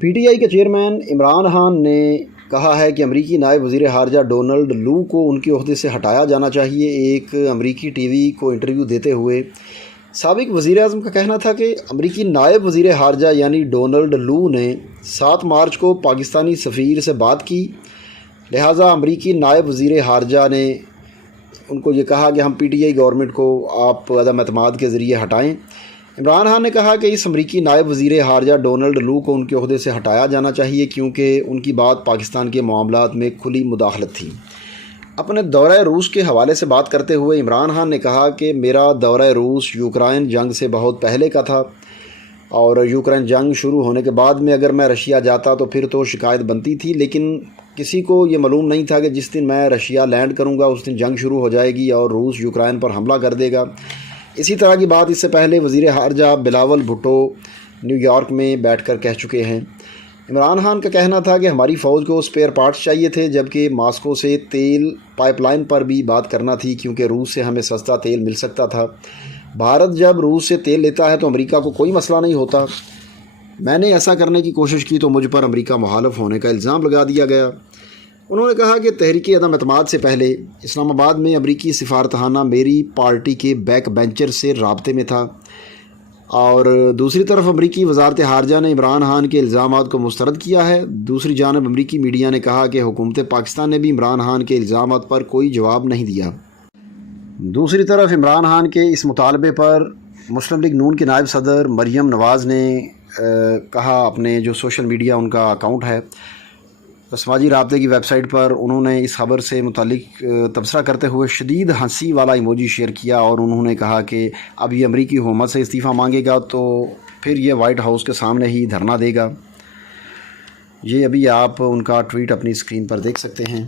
P T I کے chairman Imran Khan نے کہا ہے کہ امریکی نائب وزیر خارجہ ڈونلڈ لو کو ان کے عہدے سے ہٹایا جانا چاہیے۔ ایک امریکی ٹی وی کو انٹرویو دیتے ہوئے سابق وزیر اعظم کا کہنا تھا کہ امریکی نائب وزیر خارجہ یعنی ڈونلڈ لو نے 7 مارچ کو پاکستانی سفیر سے بات کی، لہٰذا امریکی نائب وزیر خارجہ نے ان کو یہ کہا کہ ہم پی ٹی آئی گورنمنٹ کو آپ عدم اعتماد کے ذریعے ہٹائیں۔ عمران خان نے کہا کہ اس امریکی نائب وزیر خارجہ ڈونلڈ لو کو ان کے عہدے سے ہٹایا جانا چاہیے کیونکہ ان کی بات پاکستان کے معاملات میں کھلی مداخلت تھی۔ اپنے دورہ روس کے حوالے سے بات کرتے ہوئے عمران خان نے کہا کہ میرا دورہ روس یوکرائن جنگ سے بہت پہلے کا تھا، اور یوکرائن جنگ شروع ہونے کے بعد میں اگر میں رشیا جاتا تو پھر تو شکایت بنتی تھی، لیکن کسی کو یہ معلوم نہیں تھا کہ جس دن میں رشیا لینڈ کروں گا اس دن جنگ شروع ہو جائے گی اور روس یوکرائن پر حملہ کر دے گا۔ اسی طرح کی بات اس سے پہلے وزیر خارجہ بلاول بھٹو نیو یارک میں بیٹھ کر کہہ چکے ہیں۔ عمران خان کا کہنا تھا کہ ہماری فوج کو اسپیئر پارٹس چاہیے تھے، جبکہ ماسکو سے تیل پائپ لائن پر بھی بات کرنا تھی کیونکہ روس سے ہمیں سستا تیل مل سکتا تھا۔ بھارت جب روس سے تیل لیتا ہے تو امریکہ کو کوئی مسئلہ نہیں ہوتا۔ میں نے ایسا کرنے کی کوشش کی تو مجھ پر امریکہ مخالف ہونے کا الزام لگا دیا گیا۔ انہوں نے کہا کہ تحریک عدم اعتماد سے پہلے اسلام آباد میں امریکی سفارتخانہ میری پارٹی کے بیک بینچر سے رابطے میں تھا، اور دوسری طرف امریکی وزارت خارجہ نے عمران خان کے الزامات کو مسترد کیا ہے۔ دوسری جانب امریکی میڈیا نے کہا کہ حکومت پاکستان نے بھی عمران خان کے الزامات پر کوئی جواب نہیں دیا۔ دوسری طرف عمران خان کے اس مطالبے پر مسلم لیگ نون کے نائب صدر مریم نواز نے کہا، اپنے جو سوشل میڈیا ان کا اکاؤنٹ ہے سماجی رابطے کی ویب سائٹ پر، انہوں نے اس خبر سے متعلق تبصرہ کرتے ہوئے شدید ہنسی والا ایموجی شیئر کیا، اور انہوں نے کہا کہ اب یہ امریکی حکومت سے استعفیٰ مانگے گا تو پھر یہ وائٹ ہاؤس کے سامنے ہی دھرنا دے گا۔ یہ ابھی آپ ان کا ٹویٹ اپنی اسکرین پر دیکھ سکتے ہیں۔